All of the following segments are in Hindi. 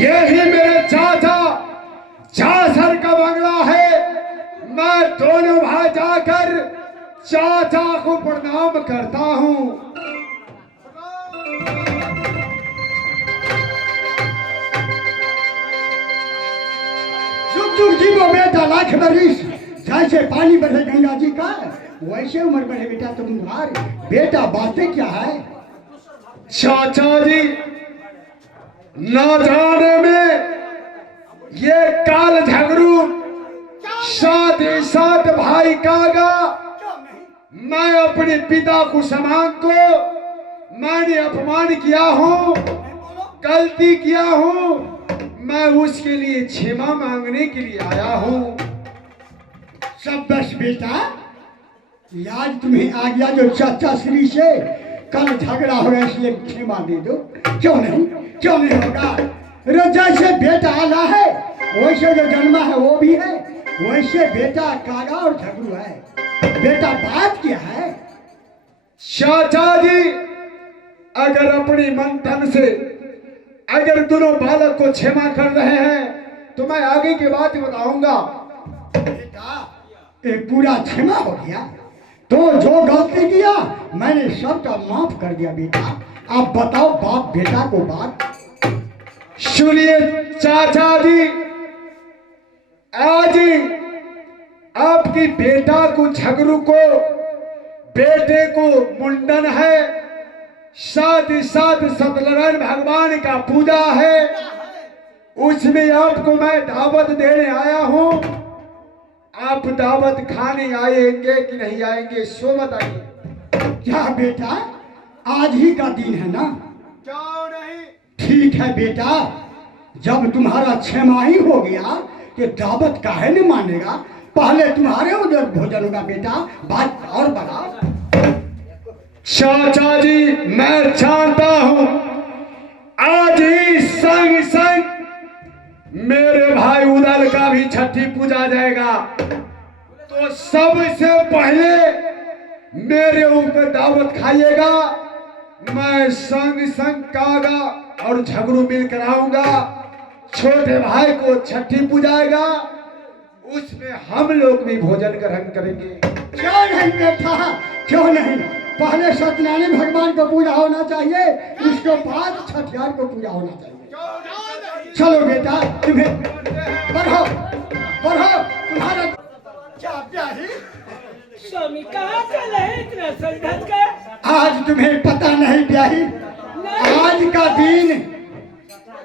यही मेरे चाचा जासर का बंगला है। मैं दोनों भाई जाकर चाचा को प्रणाम करता हूँ। जुग जुग जीवो बेटा लाख बरिस। जैसे पानी बढ़े गंगा जी का वैसे उम्र बढ़े बेटा तुम्हारे। बेटा बातें क्या है? चाचा जी न जाने में ये काल झगड़ू साथ ही साथ भाई कागा मैं अपने पिता को समान को मैंने अपमान किया हूँ, गलती किया हूँ। मैं उसके लिए क्षमा मांगने के लिए आया हूँ। सब बस बेटा आज तुम्हें आ गया जो चाचा श्री से कल झगड़ा हो गया इसलिए क्षमा दे दो। क्यों नहीं होगा? जैसे बेटा आला है वैसे जो जन्मा है वो भी है, वैसे बेटा कागा और झगड़ू है। बेटा बात क्या है? चाचा जी अगर अपनी मन तन से अगर दोनों बालक को क्षमा कर रहे हैं तो मैं आगे की बात बताऊंगा। बेटा ये पूरा क्षमा हो गया तो जो गलती किया मैंने सबका माफ कर दिया। बेटा आप बताओ बाप बेटा को बात। सुनिए चाचा जी, आज आपकी बेटा को झगड़ू को बेटे को मुंडन है, साथ ही साथ सत्यनारायण भगवान का पूजा है। उसमें आपको मैं दावत देने आया हूं। आप दावत खाने आएंगे कि नहीं आएंगे सो बताइए। क्या बेटा आज ही का दिन है ना? क्यों नहीं? ठीक है बेटा, जब तुम्हारा क्षमाही हो गया कि दावत काहे न मानेगा। पहले तुम्हारे उधर भोजन होगा बेटा, बात और बढ़ा। चाचा जी मैं जानता हूं आज ही संग संग मेरे भाई उदल का भी छठी पूजा जाएगा, तो सबसे पहले मेरे ऊपर दावत खाइएगा। मैं संग संग कागा और झगड़ू मिलकर आऊंगा। छोटे भाई को छठी पूजाएगा, उसमें हम लोग भी भोजन ग्रहण करेंगे। क्यों नहीं बेटा, क्यों नहीं? पहले सत्यनारायण भगवान को पूजा होना चाहिए, उसके बाद छठियार को पूजा होना चाहिए। चलो बेटा तुम्हें बढ़ो तुम्हारा क्या ब्याही? स्वामी कहाँ चले हैं इतना संघर्ष का? आज तुम्हें पता नहीं ब्याही, आज का दिन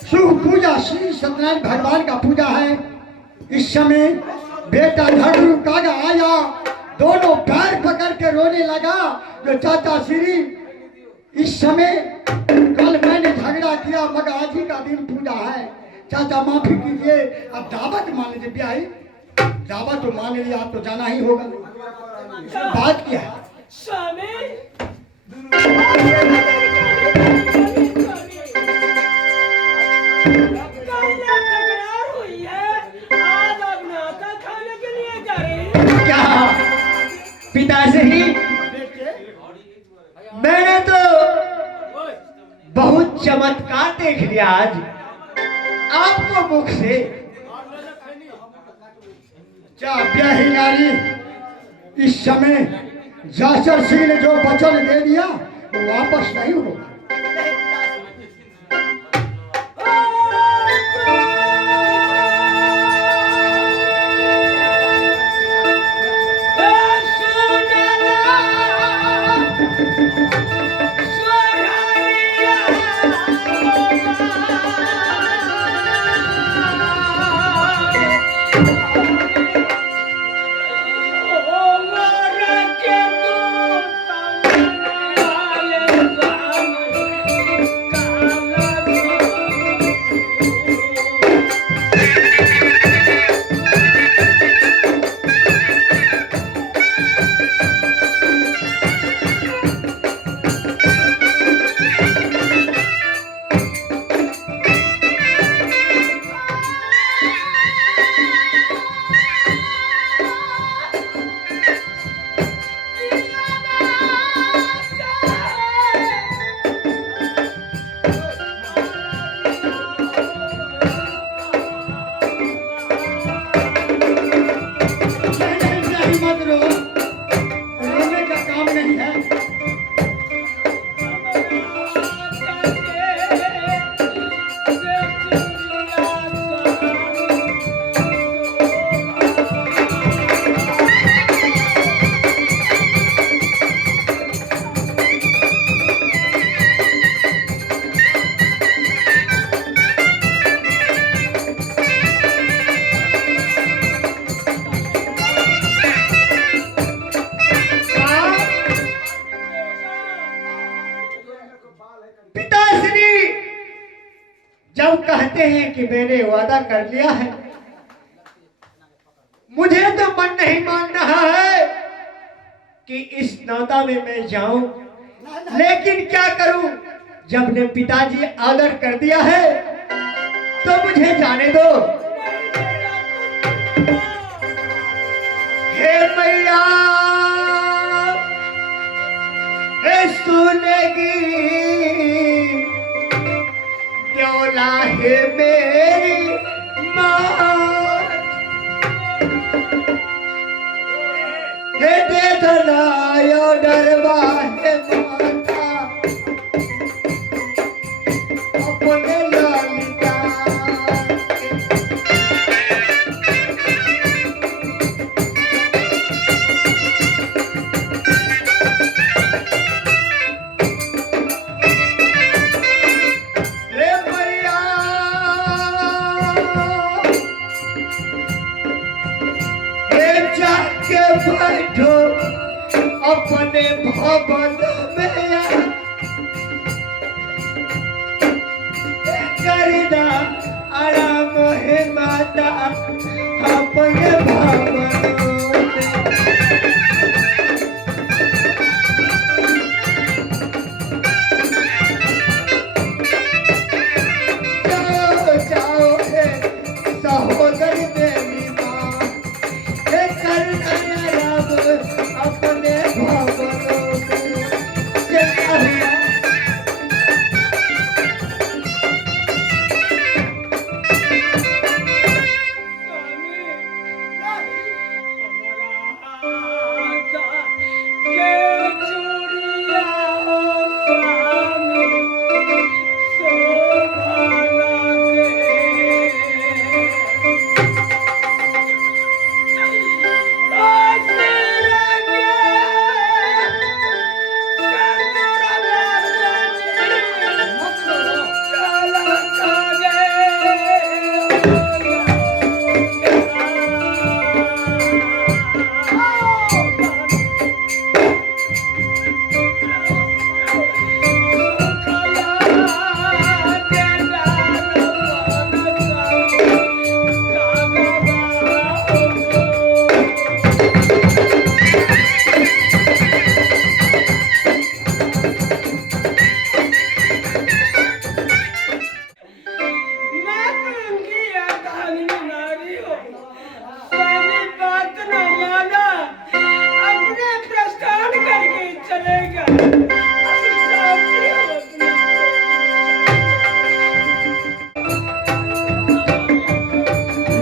शुभ पूजा श्री सत्यनारायण भगवान का पूजा है। इस समय बेटा झगड़ू कागा आया, दोनों पैर पकड़ के रोने लगा जो चाचा श्री इस समय कल मैंने झगड़ा किया मगर आज ही का दिन पूजा है, चाचा माफी कीजिए। अब दावत मान लीजिए ब्याही, दावत तो मान लिया, आप तो जाना ही होगा। बात क्या है? स्वामी तकरार हुई है, आज आप नाता खाने के लिए जा रहे हैं। क्या पिताश्री, मैंने तो बहुत चमत्कार देख लिया आज आपको मुख से। क्या ब्याही नारी, इस समय जासर सिंह ने जो वचन दे दिया वो वापस नहीं होगा। चाहते हैं कि मैंने वादा कर लिया है। मुझे तो मन नहीं मान रहा है कि इस नौता में मैं जाऊं, लेकिन क्या करूं, जब ने पिताजी ऑर्डर कर दिया है तो मुझे जाने दो। हे मैया, हे सुनेगी ड्योला है मेरी माँ, हे दे दलायो डरवा है माता अपने लालिका। हे मैया, हे जाके बैठो अपने भवन में, करना आराम है माता अपने भवनों में। जाओ जाओ हे सहोदर मेरी माँ, हे करना आराम अपने भवनों में। जय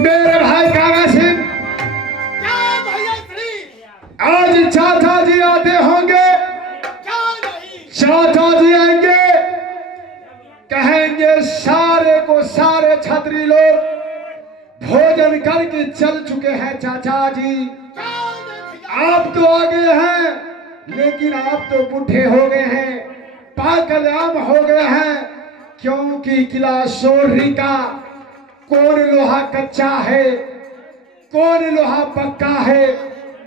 मेरे भाई कागा सिंह, आज चाचा जी आते होंगे, चाचा जी आएंगे, कहेंगे सारे को सारे छतरी लोग भोजन करके चल चुके हैं। चाचा जी आप तो आ गए हैं, लेकिन आप तो बूढ़े हो गए हैं, पागल आम हो गए हैं, क्योंकि किला सोरी का कौन लोहा कच्चा है, कौन लोहा पक्का है,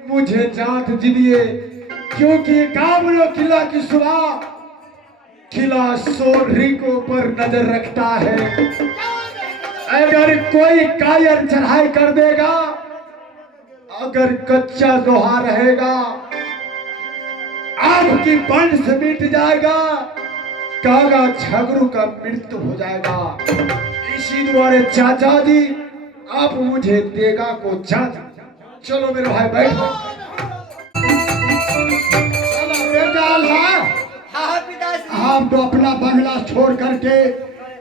मुझे जांच दीजिए, क्योंकि कामलो किला की सुबह किला सोरी को पर नजर रखता है। अगर कोई कायर चढ़ाई कर देगा, अगर कच्चा लोहा रहेगा, आपकी वंश मिट जाएगा, कागा झगड़ू का मृत्यु हो जाएगा। इसी द्वारे चाचा जी आप मुझे देगा को जान। चलो मेरे भाई बैठो। बेटा अल्लाह, हाँ पिताश्री। आप तो अपना बंगला छोड़ करके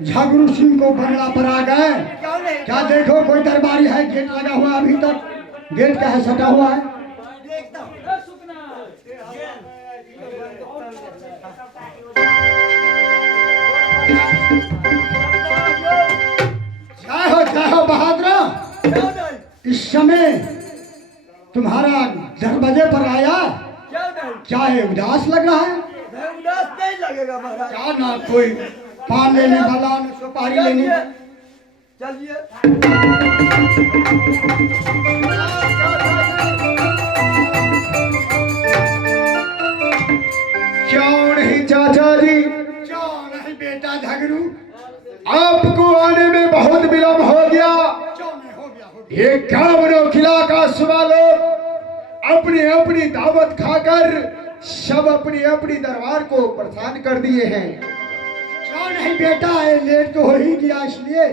झगड़ू सिंह को बंगला पर आ गए। कौन है? क्या देखो कोई दरबारी है, गेट लगा हुआ है, अभी तक गेट का है सटा हुआ है। देखता हूँ। जय हो बहादुर। इस समय तुम्हारा दरवाजे पर आया, क्या है, उदास लग रहा है? उदास नहीं लगेगा महाराज। क्या ना कोई पान लेने वाला, न सुपारी लेने। चलिए क्यों नहीं चाचा जी? क्यों नहीं बेटा झगड़ू, आपको आने में बहुत विलंब हो गया। क्यों नहीं हो गया हो गया। ये कामनो किला का सुबह लोग अपनी अपनी दावत खाकर सब अपनी अपनी दरबार को परेशान कर दिए हैं। क्यों नहीं बेटा, ये लेट तो हो ही गया, इसलिए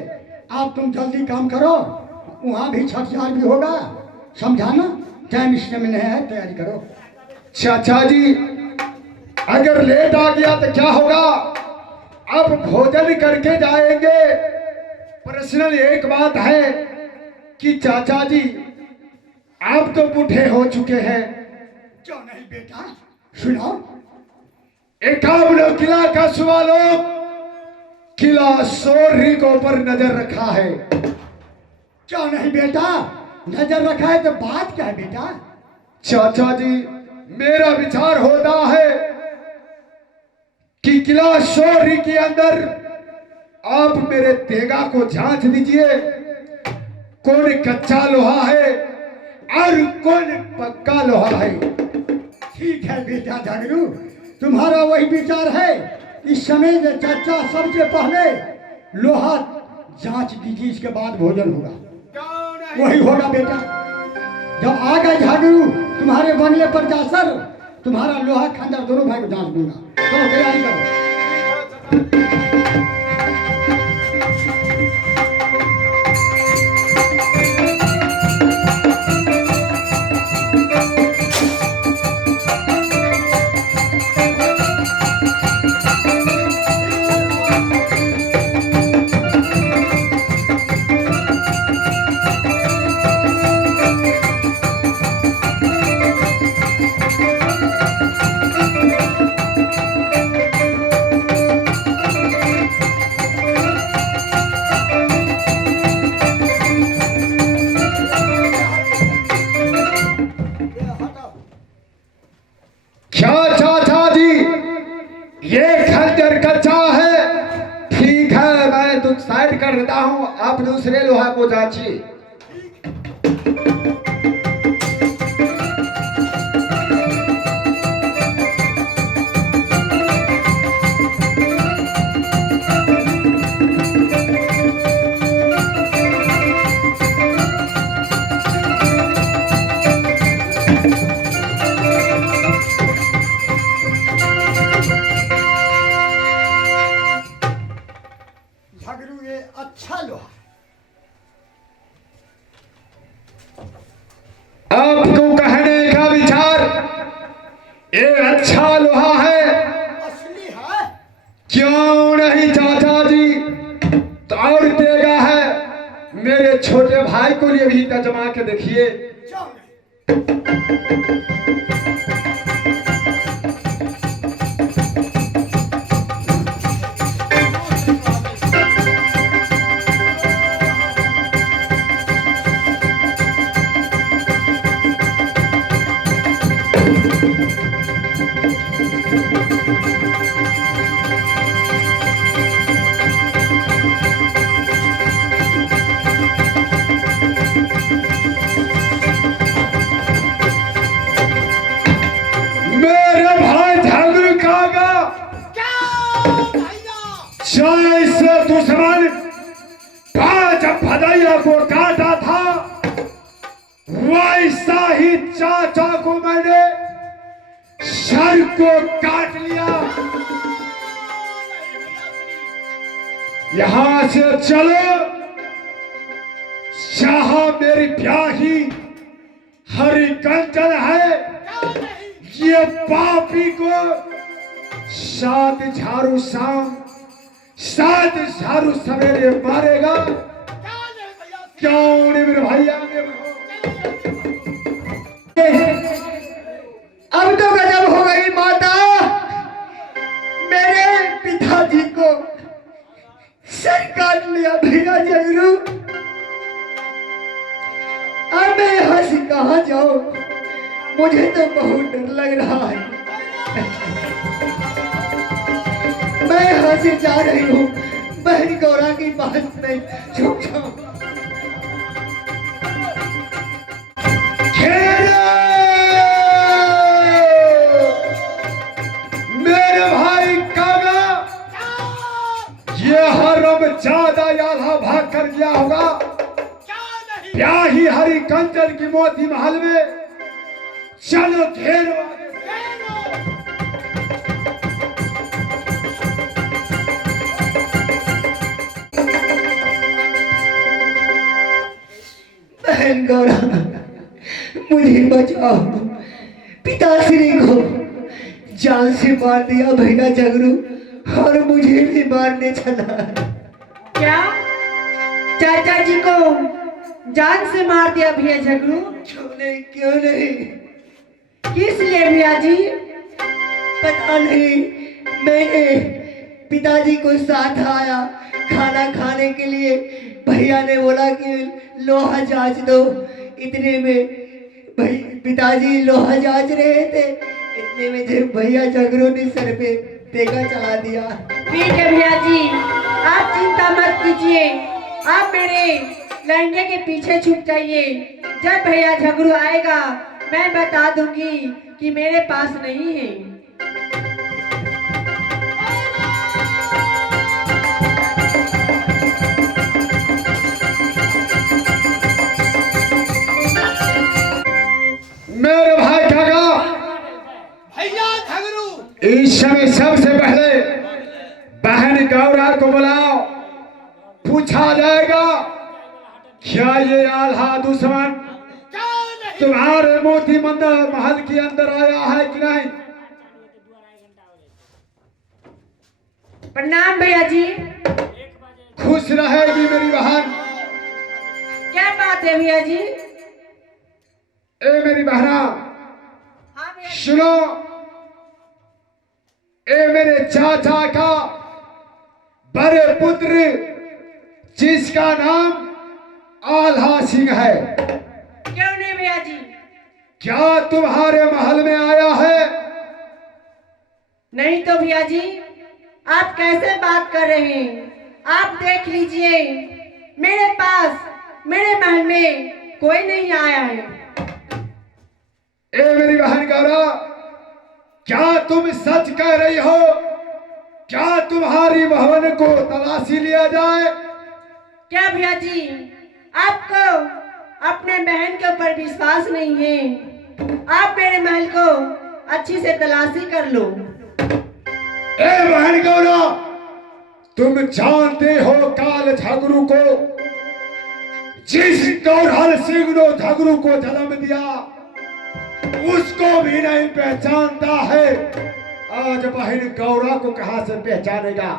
आप तुम जल्दी काम करो। वहाँ भी छठियार भी होगा, समझाना टाइम इस समय नहीं है, तैयारी करो। चाचा जी अगर लेट आ गया तो क्या होगा? अब भोजन करके जाएंगे। पर्सनल एक बात है कि चाचा जी आप तो बूढ़े हो चुके हैं। क्यों नहीं बेटा, सुनाओ। एकावन किला का सवालो किला सोरी को ऊपर नजर रखा है। क्यों नहीं बेटा, नजर रखा है तो बात क्या है बेटा? चाचा जी मेरा विचार होता है कि किला सोरी के अंदर आप मेरे तेगा को जांच दीजिए, कौन कच्चा लोहा है और कौन पक्का लोहा है। ठीक है बेटा झगड़ू, तुम्हारा वही विचार है। इस समय जो चाचा सबसे पहले लोहा जांच दीजिए, इसके बाद भोजन होगा। वही होगा बेटा। जब आ गए झाड़ू तुम्हारे बंगले पर जाकर तुम्हारा लोहा खंजर दोनों भाई को जांच दूंगा। चलो तैयारी करो। क्या चाचा जी ये खंजर कच्चा है? ठीक है मैं तो साइड कर देता हूं, आप दूसरे लोहा को जांचिए। झगड़ू ये अच्छा लोहा, आपको कहने का विचार ये अच्छा लोहा है? असली है। क्यों नहीं चाचा जी, तो और देगा है। मेरे छोटे भाई को लिए भी तजमा के देखिए। क्यों नहीं? मेरे भाई झगड़ू खागा जैसे दुश्मन पांच भदैया को काटा था, वैसा ही चाचा को मैंने सर को काट लिया। यहां से चलो, जहां मेरी ब्याही हरिकंचन है, ये पापी को 7 झाड़ू शाम 7 झाड़ू सवेरे मारेगा। क्यों नहीं मेरे भैया? अब तो गजब हो गई माता, मेरे पिताजी को सर काट लिया भैया जगरू। अब मैं यहाँ से कहाँ जाऊँ? मुझे तो बहुत डर लग रहा है। मैं यहाँ से जा रही हूँ बहन गौरा की पास में छुप जाऊँ। मेरे भाई कागा, ये हरम ही हरी कंचन की मोती महल में चलो घेरो आगे। बहन गौरा, मुझे बचाओ। पिताश्री को जान से मार दिया भैया झगड़ू, और मुझे भी मारने चला। क्या चाचा जी को जान से मार दिया भैया झगड़ू? क्यों नहीं? किस लिए भैया जी? पता नहीं, मैंने पिताजी को साथ आया खाना खाने के लिए। भैया ने बोला कि लोहा जांच दो। इतने में भाई पिताजी लोहा जांच रहे थे, इतने में जब भैया झगड़ों ने सर पे टेका चला दिया। ठीक है भैया जी, आप चिंता मत कीजिए। आप मेरे लहंगे के पीछे छुप जाइए। जब भैया झगड़ू आएगा मैं बता दूंगी कि मेरे पास नहीं है। मेरे भाई काका, भैया झगड़ू, इस समय सबसे पहले बहन गौरा को बुलाओ। पूछा जाएगा क्या ये आल्हा दुश्मन तुम्हारे मोती मंदिर महल के अंदर आया है कि नहीं? प्रणाम भैया जी। खुश रहेगी मेरी बहन। क्या बात है भैया जी? ए मेरी बहना, हाँ भैया जी। सुनो, ए मेरे चाचा का बड़े पुत्र जिसका नाम आल्हा सिंह है, क्यों नहीं भैया जी? क्या तुम्हारे महल में आया है? नहीं तो भैया जी, आप कैसे बात कर रहे हैं? आप देख लीजिए, मेरे पास मेरे महल में कोई नहीं आया है। ए मेरी बहन गौरा, क्या तुम सच कह रही हो? क्या तुम्हारी भवन को तलाशी लिया जाए? क्या भैया जी, आपको अपने बहन के ऊपर विश्वास नहीं है? आप मेरे महल को अच्छी से तलाशी कर लो। ए बहन गौरा, तुम जानते हो काल झगड़ू को, जिस गौरहल सिंह ने झगड़ू को जन्म दिया उसको भी नहीं पहचानता है। आज बहन गौरा को कहां से पहचानेगा?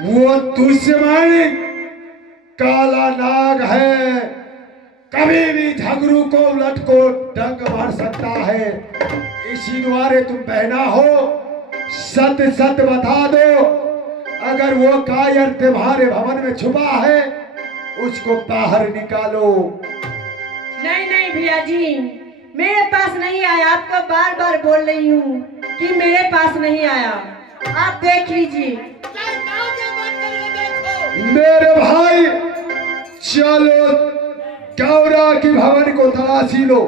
वो दुश्मन काला नाग है, कभी भी झगड़ू को उलट को डंग मार सकता है। इसी द्वारे तुम बहना हो, सत्य सत्य बता दो। अगर वो कायर तुम्हारे भवन में छुपा है उसको बाहर निकालो। नहीं नहीं भैया जी, मेरे पास नहीं आया। आपको बार बार बोल रही हूँ कि मेरे पास नहीं आया। आप देख लीजिए। मेरे भाई, चलो गौरा की भवन को तलाशी लो।